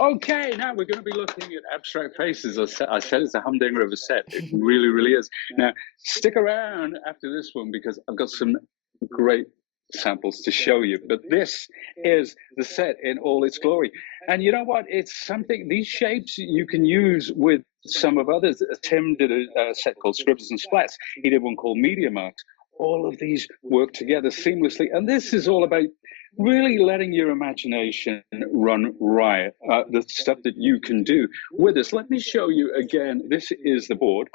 Okay, now we're going to be looking at abstract faces. I said it's a humdinger of a set. It really, really is. Now, stick around after this one because I've got some great samples to show you. But this is the set in all its glory. And you know what? It's something, these shapes you can use with some of others. Tim did a set called Scribbles and Splats. He did one called Media Marks. All of these work together seamlessly. And this is all about really letting your imagination run riot, the stuff that you can do with this. Let me show you again. This is the board.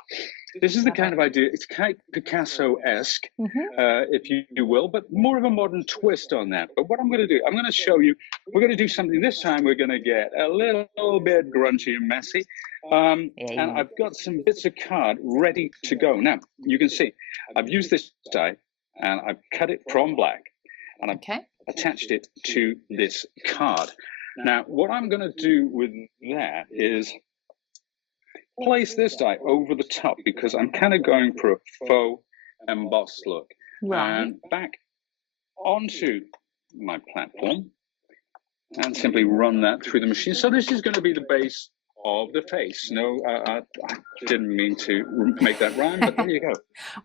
This is the kind of idea, it's kind of Picasso-esque, if you will, but more of a modern twist on that. But what I'm going to do, I'm going to show you, we're going to do something this time, we're going to get a little bit grungy and messy. And I've got some bits of card ready to go. Now, you can see, I've used this die, and I've cut it from black, and I've attached it to this card. Now, what I'm going to do with that is place this die over the top because I'm kind of going for a faux embossed look. And back onto my platform and simply run that through the machine. So this is going to be the base of the face. No, I didn't mean to make that rhyme, but there you go.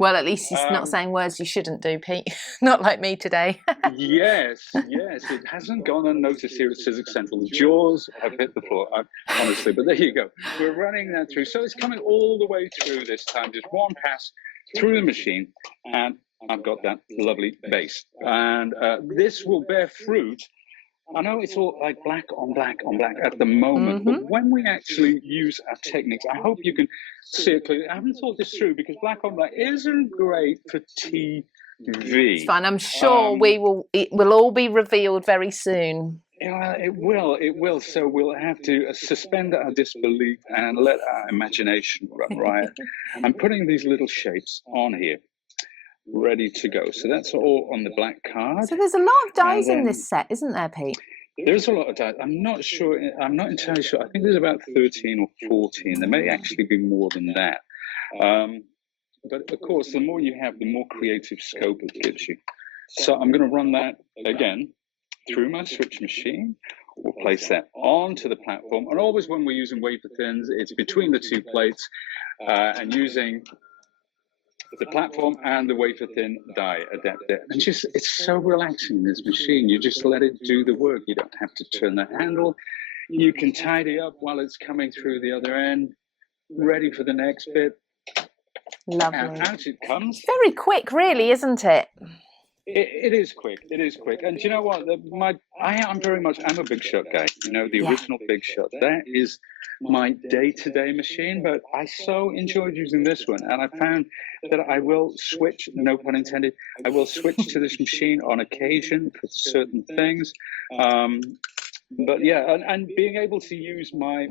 Well, at least he's not saying words you shouldn't do, Pete. Not like me today. Yes, it hasn't gone unnoticed here at Sizzix Central. The jaws have hit the floor, honestly, but there you go. We're running that through. So it's coming all the way through this time, just one pass through the machine, and I've got that lovely base. And this will bear fruit. I know it's all like black on black on black at the moment, but when we actually use our techniques, I hope you can see it clearly. I haven't thought this through because black on black isn't great for TV. It's fine. I'm sure it will all be revealed very soon. Yeah, it will. So we'll have to suspend our disbelief and let our imagination run riot. I'm putting these little shapes on here, ready to go. So that's all on the black card. So there's a lot of dies in this set, isn't there, Pete? There's a lot of dies. I'm not sure. I'm not entirely sure. I think there's about 13 or 14. There may actually be more than that. But of course, the more you have, the more creative scope it gives you. So I'm going to run that again through my switch machine. We'll place that onto the platform. And always when we're using wafer thins, it's between the two plates and using the platform and the wafer thin die adapter. And just, it's so relaxing, this machine. You just let it do the work. You don't have to turn the handle. You can tidy up while it's coming through the other end, ready for the next bit. Lovely. And out it comes. Very quick, really, isn't it? It is quick. It is quick. And you know what? I'm a Big Shot guy. You know, the original Big Shot. That is my day-to-day machine. But I so enjoyed using this one, and I found that I will switch. No pun intended. I will switch to this machine on occasion for certain things. But yeah, and being able to use my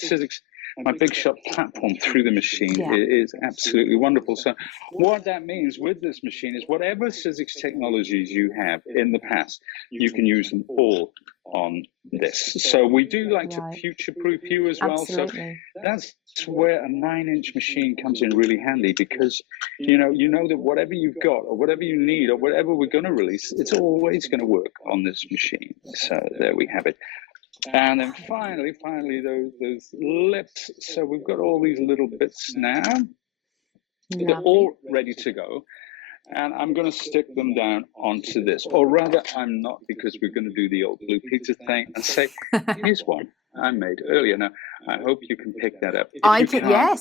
Sizzix, my Big Shot platform through the machine is absolutely wonderful. So what that means with this machine is whatever Sizzix technologies you have in the past, you can use them all on this. So we do like to future-proof you as well. Absolutely. So that's where a 9-inch machine comes in really handy because, you know that whatever you've got or whatever you need or whatever we're going to release, it's always going to work on this machine. So there we have it. And then finally, those lips. So we've got all these little bits now. They're all ready to go. And I'm going to stick them down onto this. Or rather, I'm not, because we're going to do the old Blue Peter thing and say, here's one I made earlier. Now, I hope you can pick that up. Yes.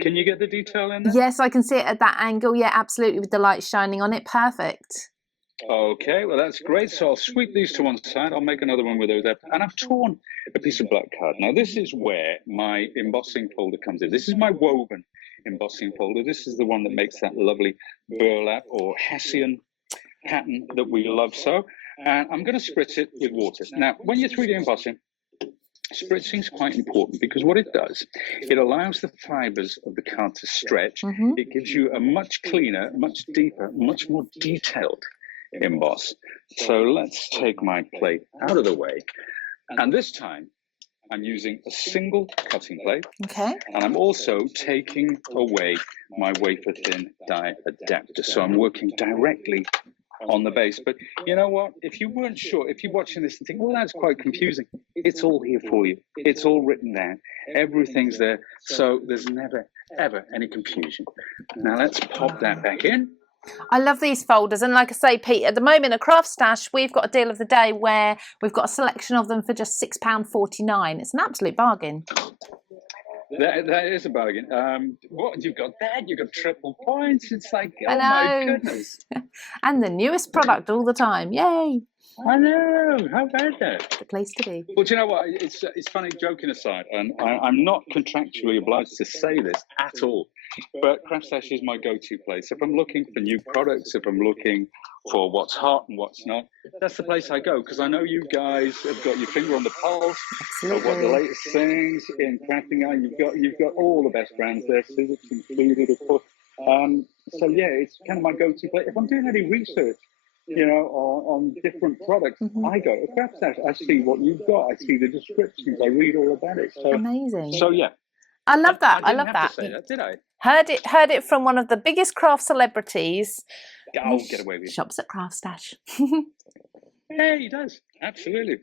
Can you get the detail in there? Yes, I can see it at that angle. Yeah, absolutely, with the light shining on it. Perfect. Okay, well, that's great. So I'll sweep these to one side. I'll make another one with those up. And I've torn a piece of black card. Now, this is where my embossing folder comes in. This is my woven embossing folder. This is the one that makes that lovely burlap or Hessian pattern that we love so. And I'm going to spritz it with water. Now, when you're 3D embossing, spritzing is quite important because what it does, it allows the fibers of the card to stretch. It gives you a much cleaner, much deeper, much more detailed emboss. So let's take my plate out of the way. And this time, I'm using a single cutting plate. Okay. And I'm also taking away my wafer thin die adapter. So I'm working directly on the base. But you know what? If you weren't sure, if you're watching this and think, well, that's quite confusing, it's all here for you. It's all written down. Everything's there. So there's never, ever any confusion. Now let's pop that back in. I love these folders, and like I say, Pete, at the moment at CraftStash we've got a deal of the day where we've got a selection of them for just £6.49. It's an absolute bargain. That is a bargain. What you've got there? You've got triple points. It's like, I oh my goodness! And the newest product all the time. Yay! I know. How about that? The place to be. Well, do you know what? It's funny, joking aside, and I'm not contractually obliged to say this at all, but CraftStash is my go-to place. If I'm looking for new products, if I'm looking for what's hot and what's not, that's the place I go, because I know you guys have got your finger on the pulse of what the latest things in crafting are. You've got all the best brands there, Sizzix included, of course. So yeah, it's kind of my go-to place. If I'm doing any research, on different products, I go to CraftStash. I see what you've got. I see the descriptions. I read all about it. So amazing. So yeah, I love that. I love that. To say that, did I? Heard it from one of the biggest craft celebrities. Oh, get away with it. Shops at CraftStash. Yeah, he does. Absolutely.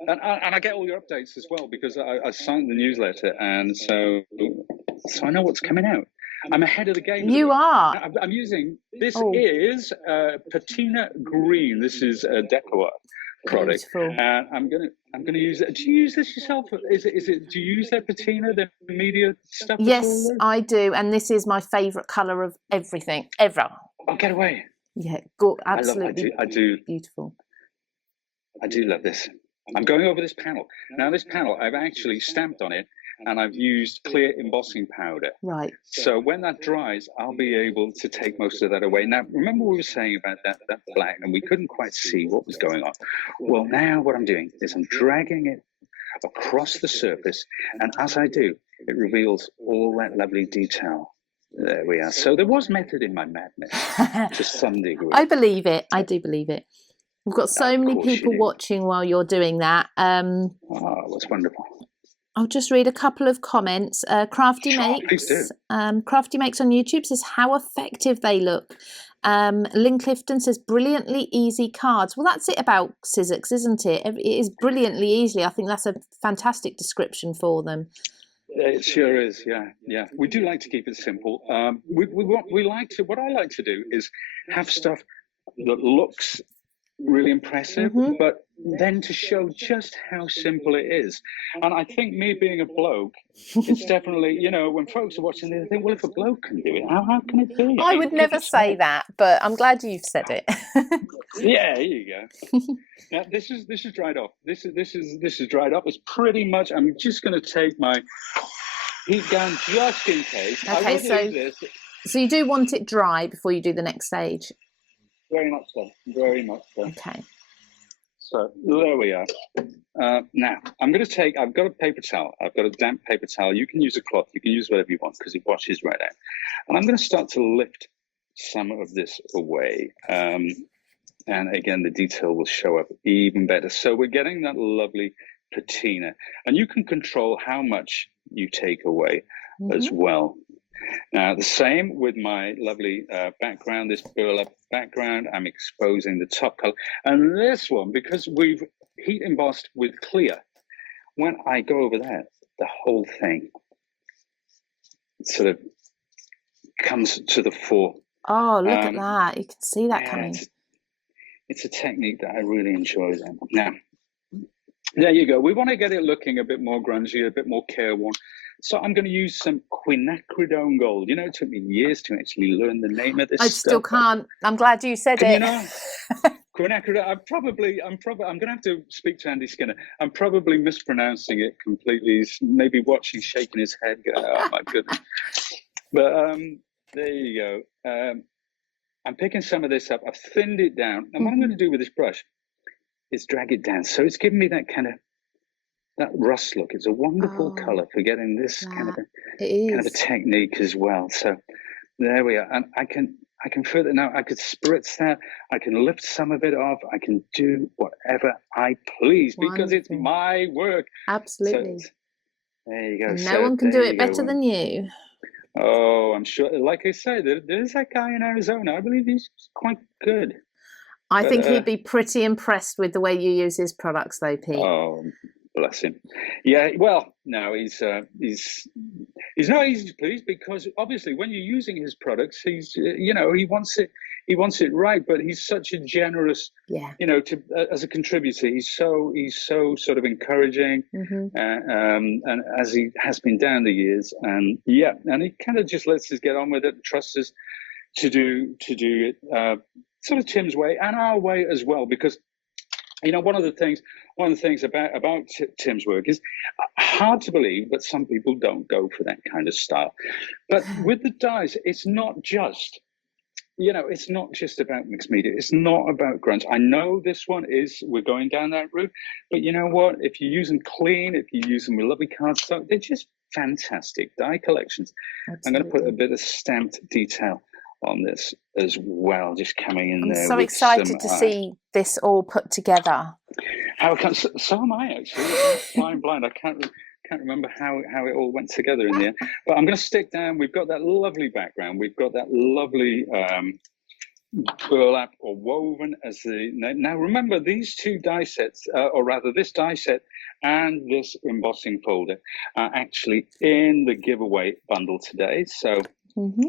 And I get all your updates as well, because I signed the newsletter, and so I know what's coming out. I'm ahead of the game. You are. I'm using this is patina green. This is a decor product, and I'm gonna use it. Do you use this yourself? Is it? Do you use that patina, the media stuff? Yes, I do, and this is my favourite colour of everything ever. Oh, get away! Yeah, absolutely. I do. Beautiful. I do love this. I'm going over this panel now. This panel, I've actually stamped on it, and I've used clear embossing powder. Right. So when that dries, I'll be able to take most of that away. Now, remember we were saying about that black, and we couldn't quite see what was going on. Well, now what I'm doing is I'm dragging it across the surface, and as I do, it reveals all that lovely detail. There we are. So there was method in my madness to some degree. I believe it. I do believe it. We've got so many people watching while you're doing that. Oh, that's wonderful. I'll just read a couple of comments. Crafty Makes on YouTube says how effective they look. Lynn Clifton says brilliantly easy cards. Well, that's it about Sizzix, isn't it? It is brilliantly easy. I think that's a fantastic description for them. It sure is, yeah. We do like to keep it simple. What I like to do is have stuff that looks really impressive, but then to show just how simple it is. And I think me being a bloke, it's definitely, when folks are watching, they think, well, if a bloke can do it, how can it be? I would never say that, but I'm glad you've said it. Yeah, here you go. Now, this is dried off. This is dried off. It's pretty much. I'm just going to take my heat gun just in case. Okay, so you do want it dry before you do the next stage. Very much so. Very much so. Okay. So there we are. Now I'm going to take. I've got a paper towel. I've got a damp paper towel. You can use a cloth. You can use whatever you want because it washes right out. And I'm going to start to lift some of this away. And again, the detail will show up even better. So we're getting that lovely patina, and you can control how much you take away as well. Now, the same with my lovely background, this burlap background. I'm exposing the top color. And this one, because we've heat embossed with clear, when I go over that, the whole thing sort of comes to the fore. Oh, look at that. You can see that coming. It's a technique that I really enjoy. Now, there you go. We want to get it looking a bit more grungy, a bit more careworn. So I'm going to use some quinacridone gold. It took me years to actually learn the name of this stuff. I still can't. I'm glad you said it. Quinacridone. I'm going to have to speak to Andy Skinner. I'm probably mispronouncing it completely. He's maybe watching, shaking his head. Oh my goodness. But there you go. I'm picking some of this up. I've thinned it down. And what I'm going to do with this brush is drag it down. So it's giving me that kind of that rust look. It's a wonderful color for getting this kind of a technique as well. So there we are. And I can further now. I could spritz that. I can lift some of it off. I can do whatever I please because it's my work. Absolutely. So there you go. And no one can do it better than you. Oh, I'm sure. Like I said, there's that guy in Arizona. I believe he's quite good. I But, think he'd be pretty impressed with the way you use his products, though, Pete. Oh, bless him. Yeah, well, no, he's not easy to please, because obviously when you're using his products, he's he wants it right, but he's such a generous, as a contributor, he's so sort of encouraging, and as he has been down the years, and he kind of just lets us get on with it, trusts us to do it sort of Tim's way and our way as well, because one of the things about Tim's work is hard to believe, but some people don't go for that kind of style. But with the dies, it's not just about mixed media. It's not about grunge. I know we're going down that route, but you know what? If you use them clean, if you use them with lovely cardstock, they're just fantastic die collections. Absolutely. I'm going to put a bit of stamped detail on this as well, just coming in there. I'm so excited to see this all put together. So am I, actually. Flying blind. I can't remember how it all went together in the end. But I'm going to stick down. We've got that lovely background. We've got that lovely burlap or woven as the now. Remember, these two die sets, or rather, this die set and this embossing folder, are actually in the giveaway bundle today. So.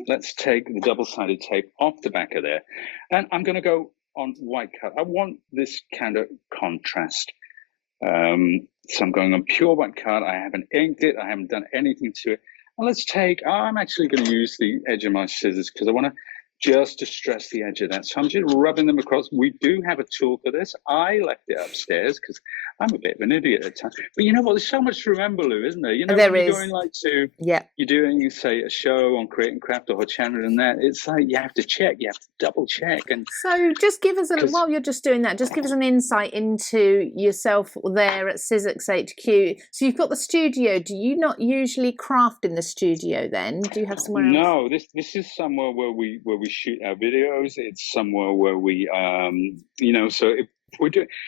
Let's take the double-sided tape off the back of there. And I'm going to go on white cut. I want this kind of contrast. So I'm going on pure white cut. I haven't inked it. I haven't done anything to it. And I'm actually going to use the edge of my scissors because I want to just distress the edge of that. So I'm just rubbing them across. We do have a tool for this. I left it upstairs because I'm a bit of an idiot at times. But you know what? There's so much to remember, Lou, isn't there? There when is. You're going you're doing, say, a show on Create and Craft or channel and that. It's like you have to check, you have to double check. And so just give us while you're just doing that, just give us an insight into yourself there at Sizzix HQ. So you've got the studio. Do you not usually craft in the studio then? Do you have somewhere else? No, this is somewhere where we shoot our videos. It's somewhere where we so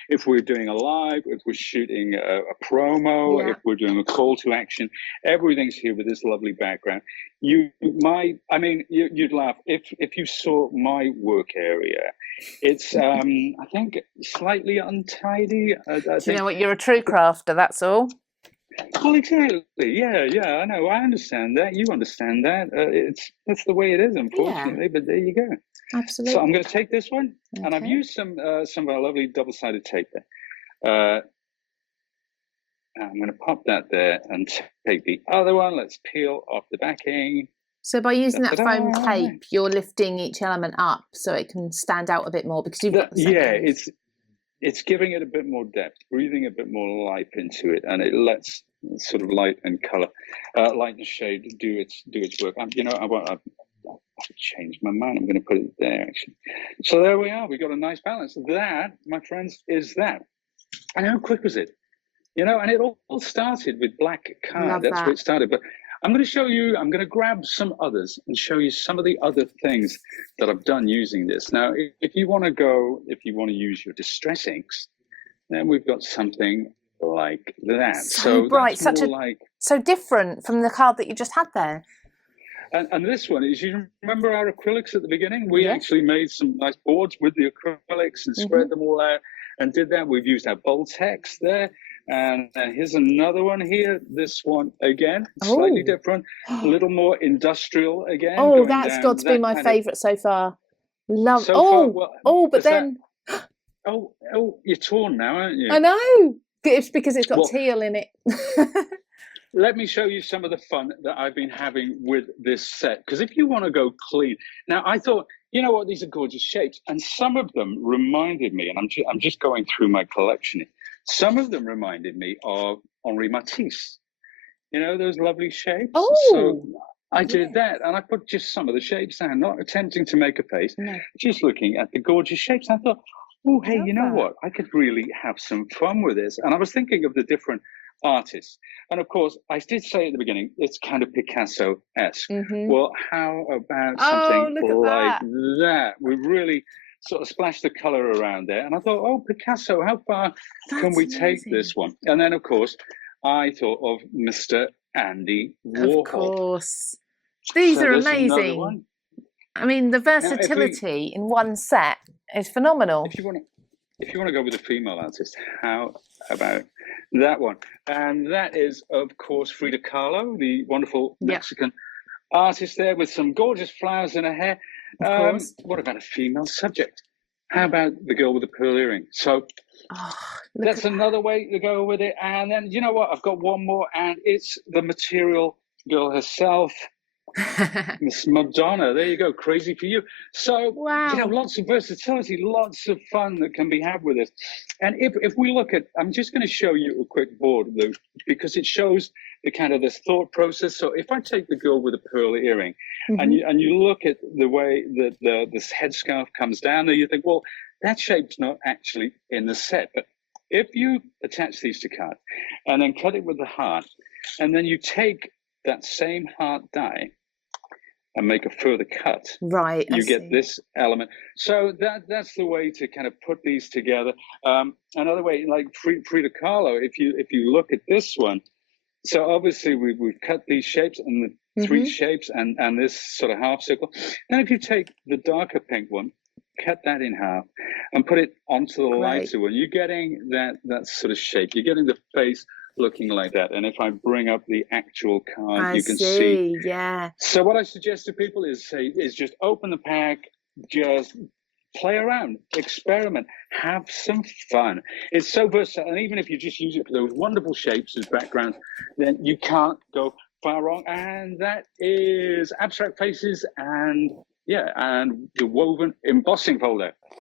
if we're doing a live, if we're shooting a promo, if we're doing a call to action, everything's here with this lovely background. You'd laugh if you saw my work area. It's I think slightly untidy. Do you know what? You're a true crafter, that's all. Well, exactly. Yeah, I know. I understand that. You understand that. That's the way it is, unfortunately. But there you go. Absolutely. So I'm going to take this one, and I've used some of our lovely double-sided tape there. I'm going to pop that there and take the other one. Let's peel off the backing. So by using that foam tape, you're lifting each element up so it can stand out a bit more because you've got the same it's giving it a bit more depth, breathing a bit more life into it, and it lets sort of light and color, light and shade do its work. I've changed my mind. I'm going to put it there, actually. So there we are. We've got a nice balance. That, my friends, is that. And how quick was it? And it all started with black card. That's where it started. But I'm going to show you, I'm going to grab some others and show you some of the other things that I've done using this. Now, if you want to use your distress inks, then we've got something like that. So bright, so different from the card that you just had there. And this one is, you remember our acrylics at the beginning? We actually made some nice boards with the acrylics and spread them all out and did that. We've used our Boltex there. And here's another one here. This one, again, slightly different, a little more industrial again. Oh, that's got to be my favourite so far. Love. But then... you're torn now, aren't you? I know. It's because it's got teal in it. Let me show you some of the fun that I've been having with this set. Because if you want to go clean, now I thought, you know what, these are gorgeous shapes, and some of them reminded me, and I'm just going through my collection. Some of them reminded me of Henri Matisse. Those lovely shapes. So I did that, and I put just some of the shapes down, not attempting to make a face, just looking at the gorgeous shapes. I thought, oh, hey, you know what? I could really have some fun with this. And I was thinking of the different artists. And of course, I did say at the beginning, it's kind of Picasso-esque. Well, how about something like that? We really sort of splashed the color around there. And I thought, oh, Picasso, how far can we take this one? And then, of course, I thought of Mr. Andy Warhol. Of course. These So are there's another amazing. one. I mean, the Now, versatility in one set is phenomenal. if you want to go with a female artist, how about that one? And that is, of course, Frida Kahlo, the wonderful Mexican artist there with some gorgeous flowers in her hair. Of course. What about a female subject? How about the girl with the pearl earring? So that's another way to go with it. And then, you know what? I've got one more, and it's the material girl herself, Miss Madonna. There you go. Crazy for you. So, lots of versatility, lots of fun that can be had with this. And if we look at, I'm just going to show you a quick board, Lou, because it shows the kind of this thought process. So if I take the girl with a pearl earring, and you look at the way that this headscarf comes down there, you think, well, that shape's not actually in the set. But if you attach these to cards and then cut it with the heart, and then you take that same heart die and make a further cut, you get this element. So that's the way to kind of put these together. Another way, like Frida Kahlo, if you look at this one, so obviously we've cut these shapes and the three shapes and this sort of half circle. Then if you take the darker pink one, cut that in half and put it onto the lighter one, you're getting that sort of shape. You're getting the face looking like that. And if I bring up the actual card, you can see. Yeah. So what I suggest to people is just open the pack, just play around, experiment, have some fun. It's so versatile. And even if you just use it for those wonderful shapes as backgrounds, then you can't go far wrong. And that is Abstract Faces and the woven embossing folder.